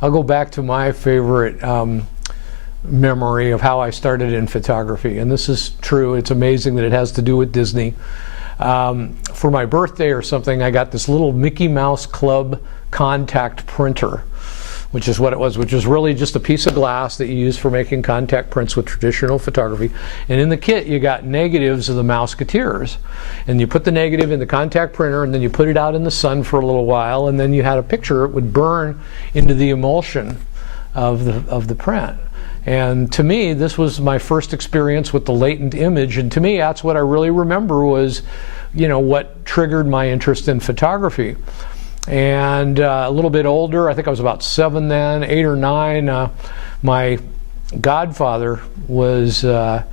I'll go back to my favorite memory of how I started in photography, and this is true. It's amazing that it has to do with Disney. For my birthday or something, I got this little Mickey Mouse Club contact printer, which is what it was, which is really just a piece of glass that you use for making contact prints with traditional photography. And in the kit, you got negatives of the Mouseketeers. And you put the negative in the contact printer, and then you put it out in the sun for a little while, and then you had a picture. It would burn into the emulsion of the print. And to me, this was my first experience with the latent image, and to me, that's what I really remember was, you know, what triggered my interest in photography. And a little bit older, I think I was about 7 then, 8 or 9, my godfather was a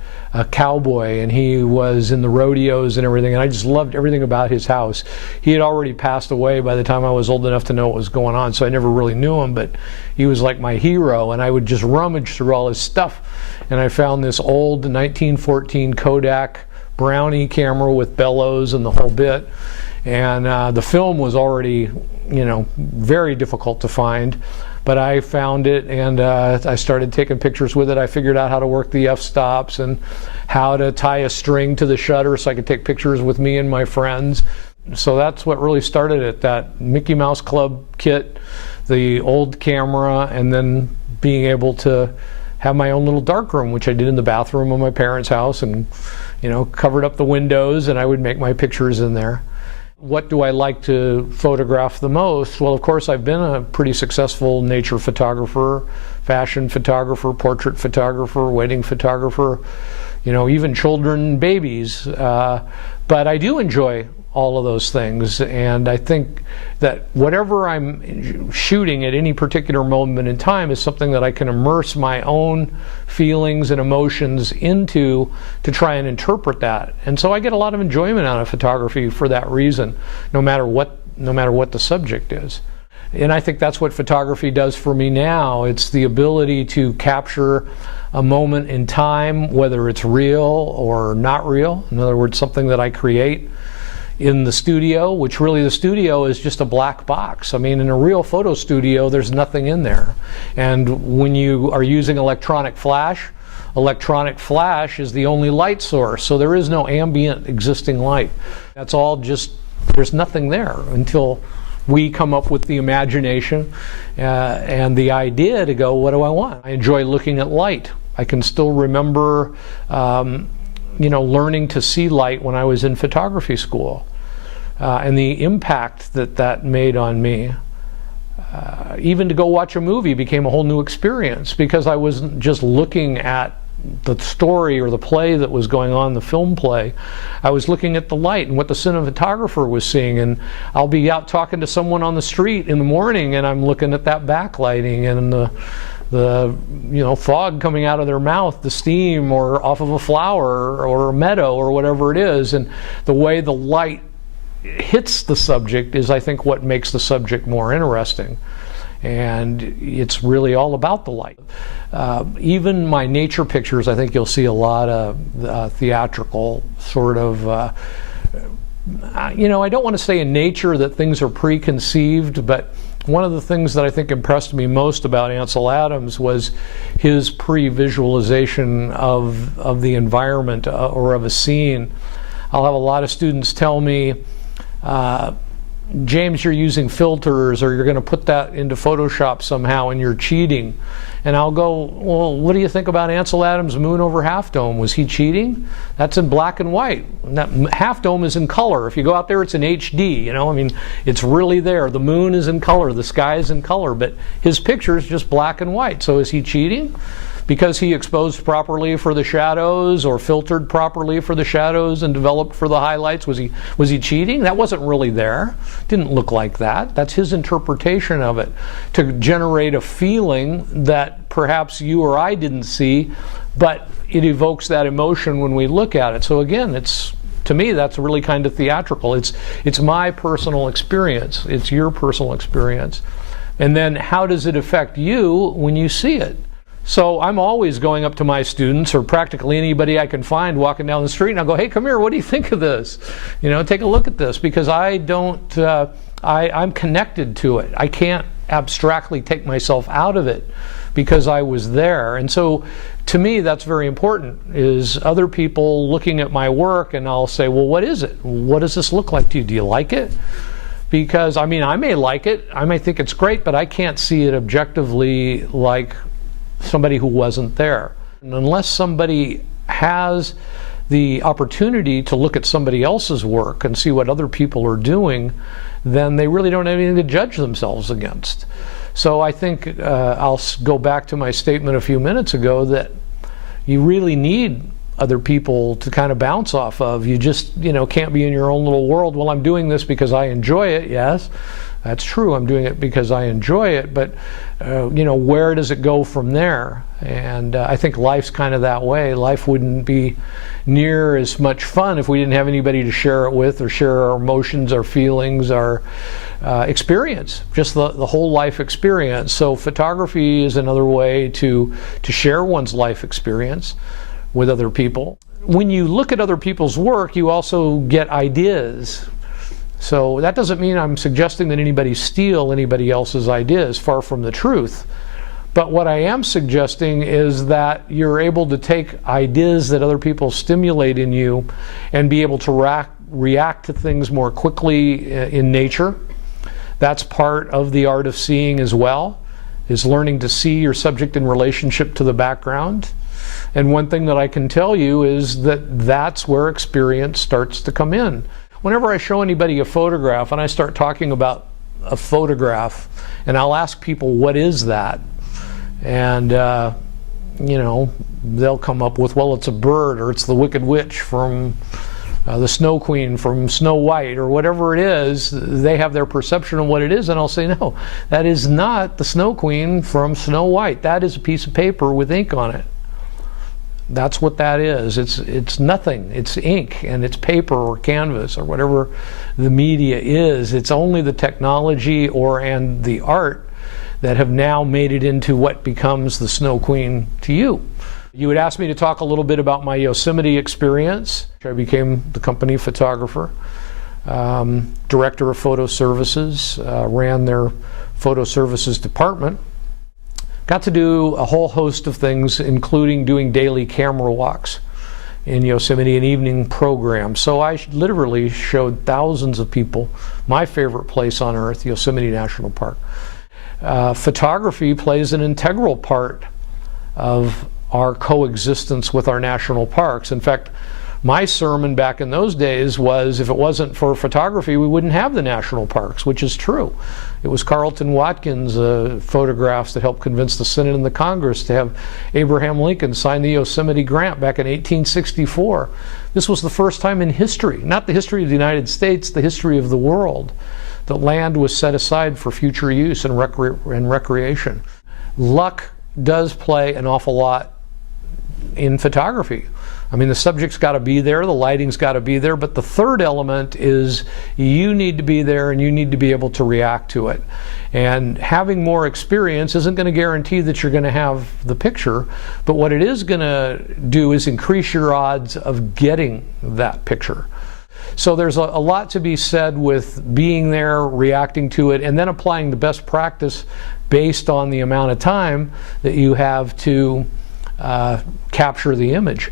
cowboy, and he was in the rodeos and everything, and I just loved everything about his house. He had already passed away by the time I was old enough to know what was going on, so I never really knew him, but he was like my hero, and I would just rummage through all his stuff, and I found this old 1914 Kodak Brownie camera with bellows and the whole bit. And the film was already, you know, very difficult to find, but I found it, and I started taking pictures with it. I figured out how to work the f-stops and how to tie a string to the shutter so I could take pictures with me and my friends. So that's what really started it, that Mickey Mouse Club kit, the old camera, and then being able to have my own little darkroom, which I did in the bathroom of my parents' house, and, you know, covered up the windows, and I would make my pictures in there. What do I like to photograph the most? Well, of course, I've been a pretty successful nature photographer, fashion photographer, portrait photographer, wedding photographer, you know, even children, babies. But I do enjoy all of those things, and I think that whatever I'm shooting at any particular moment in time is something that I can immerse my own feelings and emotions into to try and interpret that. And so I get a lot of enjoyment out of photography for that reason, no matter what the subject is. And I think that's what photography does for me now. It's the ability to capture a moment in time, whether it's real or not real. In other words, something that I create in the studio, which really the studio is just a black box. I mean, in a real photo studio, there's nothing in there. And when you are using electronic flash is the only light source, so there is no ambient existing light. That's all just, there's nothing there until we come up with the imagination and the idea to go, what do I want? I enjoy looking at light. I can still remember you know, learning to see light when I was in photography school, and the impact that that made on me. Even to go watch a movie became a whole new experience, because I wasn't just looking at the story or the play that was going on, the film play. I was looking at the light and what the cinematographer was seeing, and I'll be out talking to someone on the street in the morning, and I'm looking at that backlighting and the you know, fog coming out of their mouth, the steam, or off of a flower or a meadow or whatever it is, and the way the light hits the subject is, I think, what makes the subject more interesting. And it's really all about the light. Even my nature pictures, I think you'll see a lot of theatrical sort of, you know, I don't want to say in nature that things are preconceived, but one of the things that I think impressed me most about Ansel Adams was his pre-visualization of the environment or of a scene. I'll have a lot of students tell me, James, you're using filters, or you're going to put that into Photoshop somehow and you're cheating. And I'll go, well, what do you think about Ansel Adams' Moon over Half Dome? Was he cheating? That's in black and white. And that Half Dome is in color. If you go out there, it's in HD, you know, I mean, it's really there. The moon is in color, the sky is in color, but his picture is just black and white. So is he cheating? Because he exposed properly for the shadows, or filtered properly for the shadows and developed for the highlights? Was he cheating? That wasn't really there. Didn't look like that. That's his interpretation of it, to generate a feeling that perhaps you or I didn't see, but it evokes that emotion when we look at it. So again, it's, to me, that's really kind of theatrical. It's my personal experience. It's your personal experience. And then how does it affect you when you see it? So I'm always going up to my students, or practically anybody I can find walking down the street, and I'll go, hey, come here, what do you think of this? You know, take a look at this, because I don't, I'm connected to it. I can't abstractly take myself out of it because I was there. And so to me, that's very important, is other people looking at my work, and I'll say, well, what is it? What does this look like to you? Do you like it? Because, I mean, I may like it, I may think it's great, but I can't see it objectively like somebody who wasn't there. And unless somebody has the opportunity to look at somebody else's work and see what other people are doing, then they really don't have anything to judge themselves against. So I think I'll go back to my statement a few minutes ago that you really need other people to kind of bounce off of. You just, can't be in your own little world. Well, I'm doing this because I enjoy it. Yes, that's true. I'm doing it because I enjoy it. But, where does it go from there? And I think life's kind of that way. Life wouldn't be near as much fun if we didn't have anybody to share it with, or share our emotions, our feelings, our experience, just the whole life experience. So photography is another way to share one's life experience with other people. When you look at other people's work, you also get ideas. So that doesn't mean I'm suggesting that anybody steal anybody else's ideas, far from the truth. But what I am suggesting is that you're able to take ideas that other people stimulate in you and be able to react to things more quickly in nature. That's part of the art of seeing as well, is learning to see your subject in relationship to the background. And one thing that I can tell you is that that's where experience starts to come in. Whenever I show anybody a photograph and I start talking about a photograph, and I'll ask people, what is that? And, they'll come up with, well, it's a bird, or it's the Wicked Witch from the Snow Queen from Snow White, or whatever it is. They have their perception of what it is, and I'll say, no, that is not the Snow Queen from Snow White. That is a piece of paper with ink on it. That's what that is. It's nothing. It's ink, and it's paper or canvas or whatever the media is. It's only the technology and the art that have now made it into what becomes the Snow Queen to you. You would ask me to talk a little bit about my Yosemite experience. I became the company photographer, director of photo services, ran their photo services department. Got to do a whole host of things, including doing daily camera walks in Yosemite, an evening program. So I literally showed thousands of people my favorite place on earth, Yosemite National Park. Photography plays an integral part of our coexistence with our national parks. In fact, my sermon back in those days was, if it wasn't for photography, we wouldn't have the national parks, which is true. It was Carlton Watkins' photographs that helped convince the Senate and the Congress to have Abraham Lincoln sign the Yosemite Grant back in 1864. This was the first time in history, not the history of the United States, the history of the world, that land was set aside for future use and recreation. Luck does play an awful lot in photography. I mean, the subject's got to be there, the lighting's got to be there, but the third element is you need to be there and you need to be able to react to it. And having more experience isn't going to guarantee that you're going to have the picture, but what it is going to do is increase your odds of getting that picture. So there's a lot to be said with being there, reacting to it, and then applying the best practice based on the amount of time that you have to capture the image.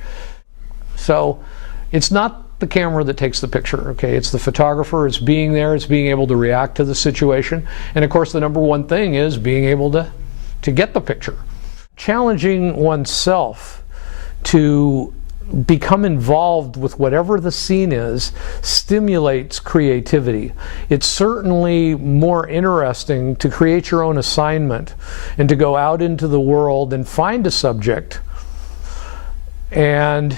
So it's not the camera that takes the picture, okay? It's the photographer, it's being there, it's being able to react to the situation. And of course, the number one thing is being able to get the picture. Challenging oneself to become involved with whatever the scene is stimulates creativity. It's certainly more interesting to create your own assignment and to go out into the world and find a subject and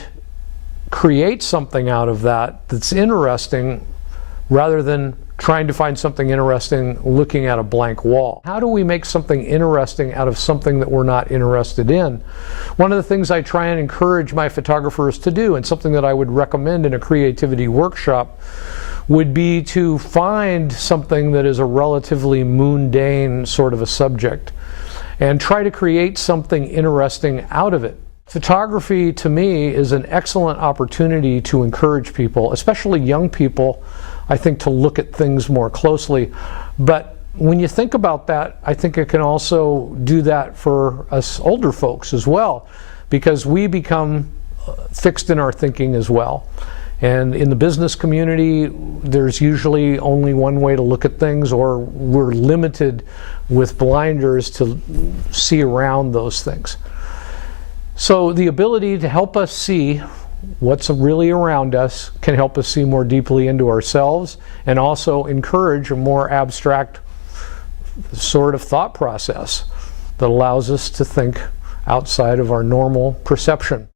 create something out of that that's interesting, rather than trying to find something interesting looking at a blank wall. How do we make something interesting out of something that we're not interested in? One of the things I try and encourage my photographers to do, and something that I would recommend in a creativity workshop, would be to find something that is a relatively mundane sort of a subject and try to create something interesting out of it. Photography, to me, is an excellent opportunity to encourage people, especially young people, I think, to look at things more closely. But when you think about that, I think it can also do that for us older folks as well, because we become fixed in our thinking as well. And in the business community, there's usually only one way to look at things, or we're limited with blinders to see around those things. So the ability to help us see what's really around us can help us see more deeply into ourselves, and also encourage a more abstract sort of thought process that allows us to think outside of our normal perception.